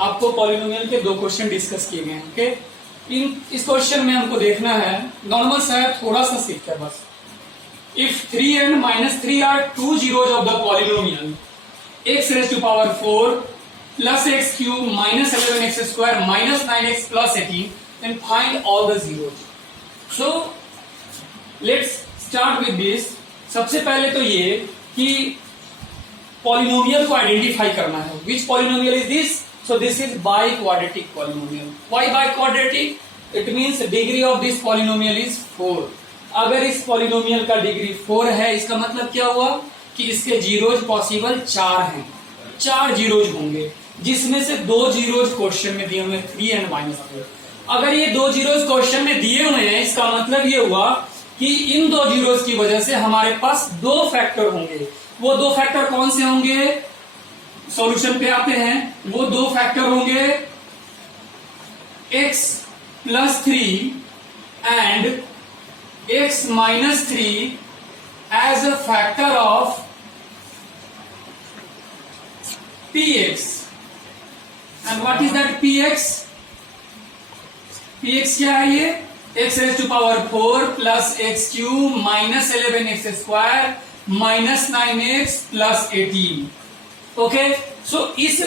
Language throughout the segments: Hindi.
आपको पॉलिनोमियल के 2 क्वेश्चन डिस्कस किए गए हैं। ओके, इस क्वेश्चन में हमको देखना है, नॉर्मल सा है, थोड़ा सा सीखते हैं बस। If 3n minus 3 are two zeros of the polynomial x raised to power 4 plus x cube minus 11x square minus 9x plus 18, then find all the zeros. So let's start with this. सबसे पहले तो ये कि पॉलिनोमियल को आइडेंटिफाई करना है। Which polynomial is this? So this is biquadratic polynomial. Why biquadratic? It means degree of this polynomial is 4। अगर इस पॉलिनोमियल का डिग्री 4 है, इसका मतलब क्या हुआ कि इसके जीरोज पॉसिबल 4 हैं। 4 जीरोज होंगे, जिसमें से 2 जीरोज क्वेश्चन में दिए हुए 3n minus 4। अगर ये 2 जीरोज क्वेश्चन में दिए हुए हैं, इसका मतलब ये हुआ कि इन 2 जीरोज की वजह से हमारे पास 2 फैक्टर होंगे। वो 2 फैक्टर कौन से होंगे? सॉल्यूशन पे आते हैं। वो 2 फैक्टर होंगे x plus 3 and x minus 3 as a factor of px. And what is that px? px क्या है? ये x raised to power 4 plus x cube minus 11x square minus 9x plus 18. Okay, सो इस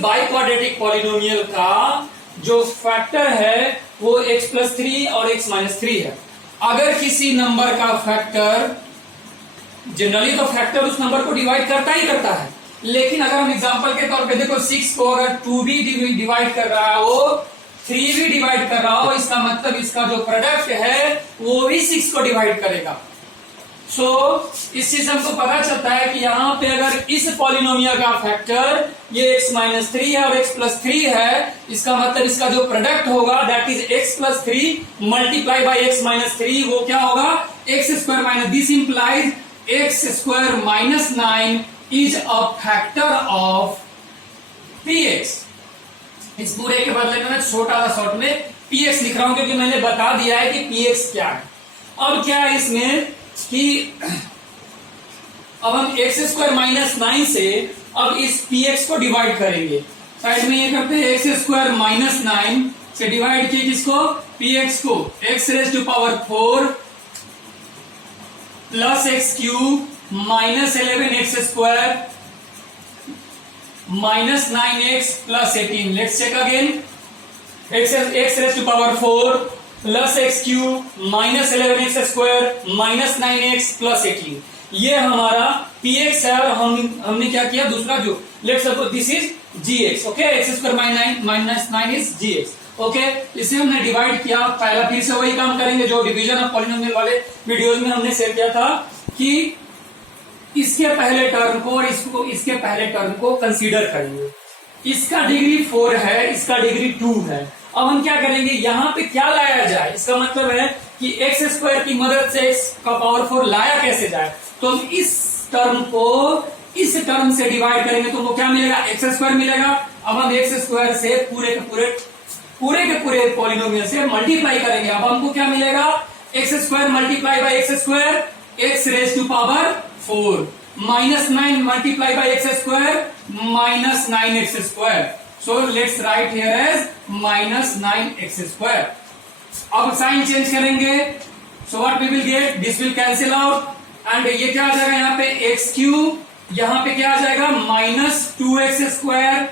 बाई क्वाड्रेटिक पॉलिनोमियल का जो फैक्टर है वो x plus 3 और x minus 3 है। अगर किसी नंबर का फैक्टर, जनरली तो फैक्टर उस नंबर को डिवाइड करता ही करता है, लेकिन अगर हम एग्जांपल के तौर पे देखो 6 को अगर 2 भी डिवाइड कर रहा हो, 3 भी डिवाइड कर रहा हो, इसका मतलब इसका जो प्रोडक्ट है वो भी 6 को डिवाइड करेगा। सो इस चीज हमको पता चलता है कि यहाँ पे अगर इस पॉलिनोमियल का फैक्टर ये x minus 3 है और x plus 3 है, इसका मतलब इसका जो प्रोडक्ट होगा that is x plus 3 multiply by x minus 3, वो क्या होगा? x square minus, this implies x square minus 9 is a factor of px। इस पूरे के बदले में मैं छोटा सा शॉर्ट में px लिख रहा हूं क्योंकि मैंने बता दिया है कि px क्या है। अब क्या है इसमें कि अब हम x स्क्वायर माइनस 9 से अब इस px को डिवाइड करेंगे। साइड में ये करते हैं, x स्क्वायर माइनस 9 से डिवाइड किए किसको? px को। x raise to power 4 plus x cube minus 11x square minus 9x plus 18। Let's check again. x raise to power 4 plus x cube minus 11x square minus 9x plus 18, ये हमारा px है। और हमने क्या किया? दूसरा जो let's suppose this is gx। Okay, x square minus 9 is gx। Okay, इसे हमने डिवाइड किया। पहला फिर से वही काम करेंगे जो डिवीजन ऑफ पॉलिनोमियल वाले वीडियोज में हमने शेयर किया था कि इसके पहले टर्म को और इसके पहले टर्म को कंसीडर करेंगे। इसका डिग्री 4 है, इसका डिग्री 2 है। अब हम क्या करेंगे? यहां पे क्या लाया जाए? इसका मतलब है कि x स्क्वायर की मदद से x का पावर 4 लाया कैसे जाए? तो हम इस टर्म को इस टर्म से डिवाइड करेंगे तो वो क्या मिलेगा? x स्क्वायर मिलेगा। अब हम x स्क्वायर से पूरे के पूरे पॉलिनोमियल से मल्टीप्लाई करेंगे। अब हमको क्या मिलेगा? x square multiply by x square, x raise to power 4 minus 9 multiply by x square minus 9x square. So let's write here as minus 9x square. अब साइन चेंज करेंगे, so what we will get? This will cancel out and ये क्या आ जाएगा यहाँ पे? x क्यूब, यहाँ पे क्या आ जाएगा? Minus 2x square,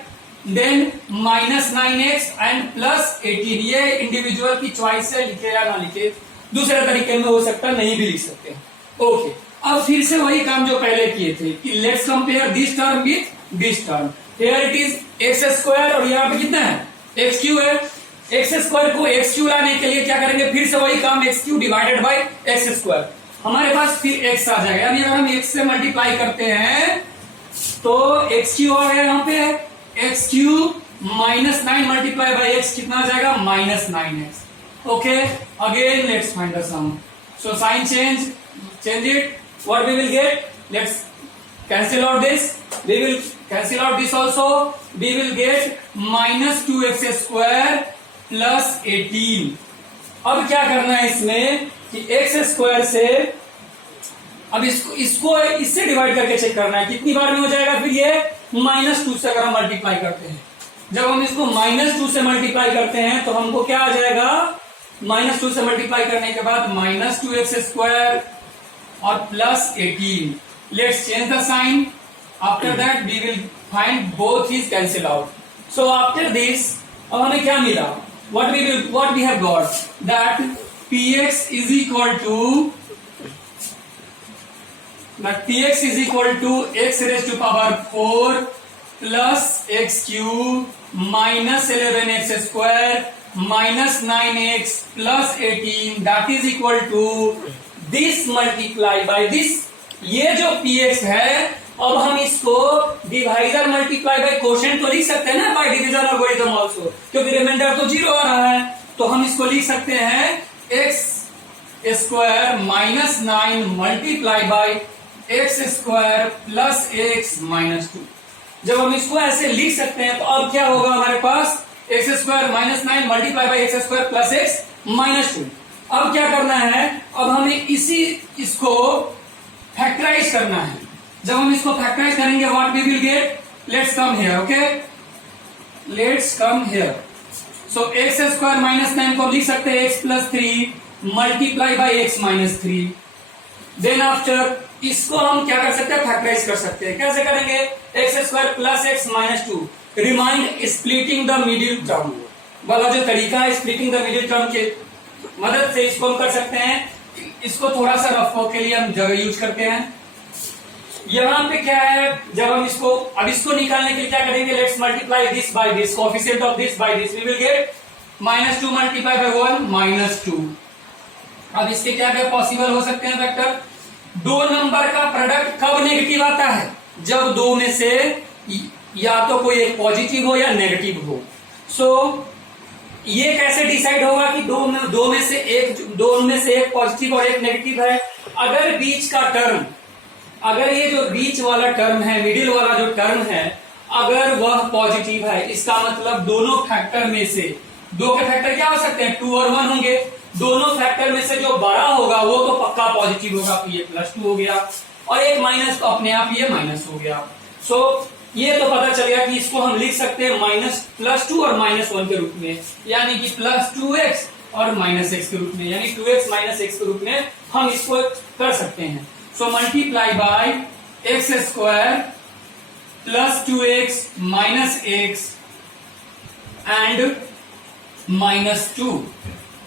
then minus 9x and plus 18। ये इंडिविजुअल की चॉइस है, लिखे या ना लिखे, दूसरे तरीके में हो सकता है, नहीं भी लिख सकते। ओके, अब फिर से वही काम जो पहले किए थे कि let's compare this term with this term. Here it is x square और यहाँ पे कितना है? x क्यू है। x स्क्वायर को x क्यू लाने के लिए क्या करेंगे? फिर से वही काम, x Q divided by x square. हमारे पास फिर x आ जाएगा, यानी अगर हम x से मल्टीप्लाई करते हैं तो x क्यू आ गया यहाँ पे, x cube minus 9 multiply by x कितना आ जाएगा? Minus 9x। Okay, again let's find the sum. So sign change it, what we will get? Let's cancel out this, we will cancel out this also, we will get minus 2x square plus 18। अब क्या करना है इसमें कि x स्क्वायर से अब इसको इससे डिवाइड करके चेक करना है कितनी बार में हो जाएगा। फिर -2 से अगर हम मल्टीप्लाई करते हैं, जब हम इसको -2 से मल्टीप्लाई करते हैं तो हमको क्या आ जाएगा, -2 से मल्टीप्लाई करने के बाद -2x² और +18. Let's change the sign. After that we will find both is cancel out. So after this अब हमें क्या मिला, what we have got that px is equal to x raised to power 4 plus x cube minus 11x square minus 9x plus 18 that is equal to this multiply by this. ये जो px है अब हम इसको डिवाइजर मल्टीप्लाई बाय कोशेंट तो लिख सकते हैं ना, बाय डिवीजन एल्गोरिथम आल्सो, क्योंकि रिमाइंडर तो 0 आ रहा है, तो हम इसको लिख सकते हैं x² minus 9 multiply by x² plus x minus 2. जब हम इसको ऐसे लिख सकते हैं तो अब क्या होगा हमारे पास, x² minus 9 multiply by x² plus x minus 2. अब क्या करना है, अब हमें इसको फैक्टराइज करना है. जब हम इसको फैक्टराइज करेंगे what we will get, let's come here. Okay, let's come here. So x² minus 9 को लिख सकते हैं x plus 3 multiply by x minus 3. Then after इसको हम क्या कर सकते हैं, फैक्टराइज कर सकते हैं. कैसे करेंगे, x² plus x minus 2. Remind splitting the middle term वाला जो तरीका है, स्प्लिटिंग द मिडिल टर्म के मदद से इसको हम कर सकते हैं. इसको थोड़ा सा रफ के लिए हम जगह यूज करते हैं. यहां पे क्या है, जब हम इसको निकालने के लिए क्या करेंगे, let's multiply this by this, coefficient of this by this, we will get -2 multiply by 1 -2. अब इसके क्या क्या पॉसिबल हो सकते हैं वेक्टर, दो नंबर का प्रोडक्ट कब नेगेटिव आता है, जब दो में से या तो कोई एक पॉजिटिव हो या नेगेटिव हो. सो ये कैसे डिसाइड होगा कि दो में से एक पॉजिटिव और एक नेगेटिव है. अगर बीच का टर्म, अगर ये जो बीच वाला टर्म है, मिडिल वाला जो टर्म है, अगर वह पॉजिटिव है, इसका मतलब दोनों फैक्टर में से, दो के फैक्टर क्या हो सकते हैं, 2 और 1 होंगे. दोनों फैक्टर में से जो बड़ा होगा वो तो पक्का पॉजिटिव होगा, तो ये +2 हो गया, और एक माइनस तो अपने आप ये माइनस हो गया. सो ये तो पता चल गया कि इसको हम लिख सकते हैं +2 और -1 के रूप में, यानी कि +2x और -x के रूप में, यानी 2x -x के रूप में हम इसको कर सकते हैं. So multiply by x² plus 2x minus x and -2.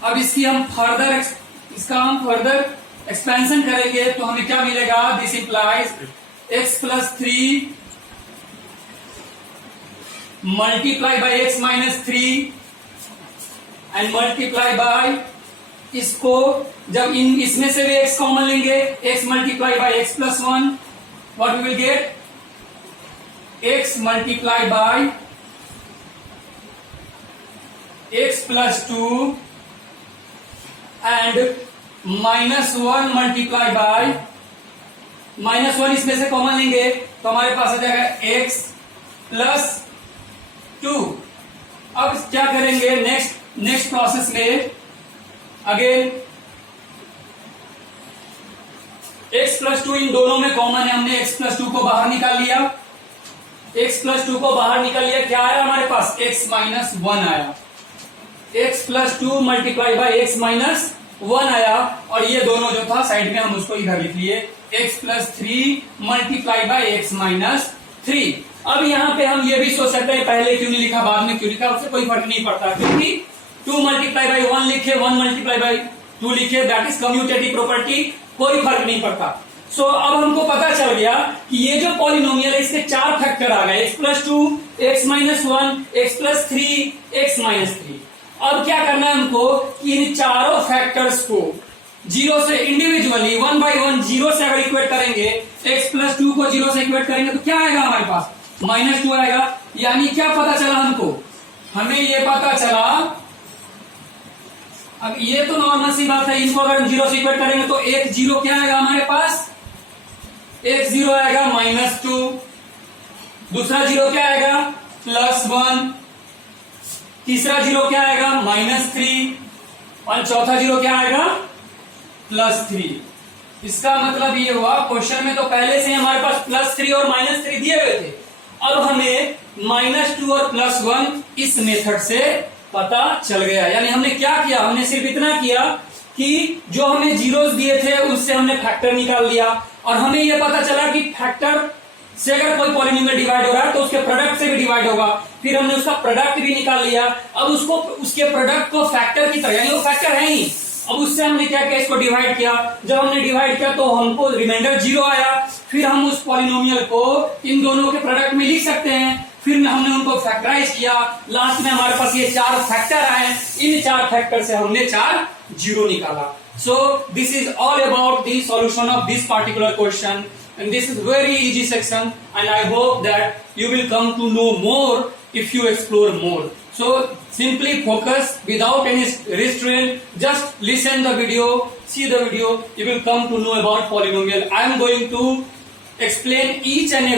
अब इसका हम फर्दर एक्सपेंशन करेंगे तो हमें क्या मिलेगा, this implies x plus 3 multiply by x minus 3 and multiply by, इसको जब इसमें से भी x कॉमन लेंगे, x multiply by x plus 1, what we will get, x multiply by x plus 2 and -1 multiply by -1, इसमें से कॉमन लेंगे तो हमारे पास आ जाएगा x प्लस 2. अब क्या करेंगे, नेक्स्ट प्रोसेस में अगेन x प्लस 2 इन दोनों में कॉमन है, हमने x प्लस 2 को बाहर निकाल लिया. x प्लस 2 को बाहर निकाल लिया, क्या आया हमारे पास, x माइनस 1 आया. x plus 2 multiply by x minus 1 आया, और ये दोनों जो था साइड में हम उसको इधर लिख लिए, x plus 3 multiply by x minus 3. अब यहाँ पे हम ये भी सोच सकते हैं पहले क्यों नहीं लिखा, बाद में क्यों लिखा, उससे कोई फर्क नहीं पड़ता, क्योंकि 2 मल्टीप्लाई बाय 1 लिखे, 1 मल्टीप्लाई बाय 2 लिखे, दैट इज कम्यूटेटिव प्रॉपर्टी, कोई फर्क नहीं पड़ता. सो अब हमको पता चल गया कि ये जो पॉलिनोमियल है इसके 4 फैक्टर आ गए, x plus 2, x minus 1, x plus 3, x minus 3. अब क्या करना है हमको कि इन चारों फैक्टर्स को 0 से इंडिविजुअली 1 by 1 0 से अगर इक्वेट करेंगे, x प्लस 2 को 0 से इक्वेट करेंगे तो क्या आएगा हमारे पास, -2 आएगा. यानी क्या पता चला हमको, हमें ये पता चला, अब ये तो नॉर्मल सी बात है, इनको अगर हम 0 से इक्वेट करेंगे तो एक 0 क्या आएगा हमारे पास, एक 0 आएगा -2, दूसरा 0 क्या आएगा +1, तीसरा 0 क्या आएगा -3, और चौथा 0 क्या आएगा +3. इसका मतलब ये हुआ क्वेश्चन में तो पहले से हमारे पास +3 और -3 दिए हुए थे, अब हमें -2 और +1 इस मेथड से पता चल गया। यानी हमने क्या किया, हमने सिर्फ इतना किया कि जो हमें जीरोस दिए थे उससे हमने फैक्टर निकाल लिया, और हमें यह पता चला कि फैक्टर से अगर कोई पॉलिनोमियल डिवाइड हो रहा है तो उसके प्रोडक्ट से भी डिवाइड होगा। फिर हमने उसका प्रोडक्ट भी निकाल लिया। अब उसको, उसके प्रोडक्ट को फैक्टर की तरह, यानी वो फैक्टर है ही, अब उससे हमने क्या किया, इसको डिवाइड किया। जब हमने डिवाइड किया तो हमको रिमाइंडर 0 आया। फिर हम उस पॉलिनोमियल को इन दोनों के प्रोडक्ट में लिख सकते हैं। फिर हमने उनको फैक्टराइज किया, लास्ट में हमारे पास ये 4 फैक्टर आए। इन 4 फैक्टर से हमने 4 जीरो निकाला। सो this is all about the solution of this particular question, and this is very easy section, and I hope that you will come to know more if you explore more. So simply focus without any restraint, just listen the video, see the video, you will come to know about polynomial. I am going to explain each and every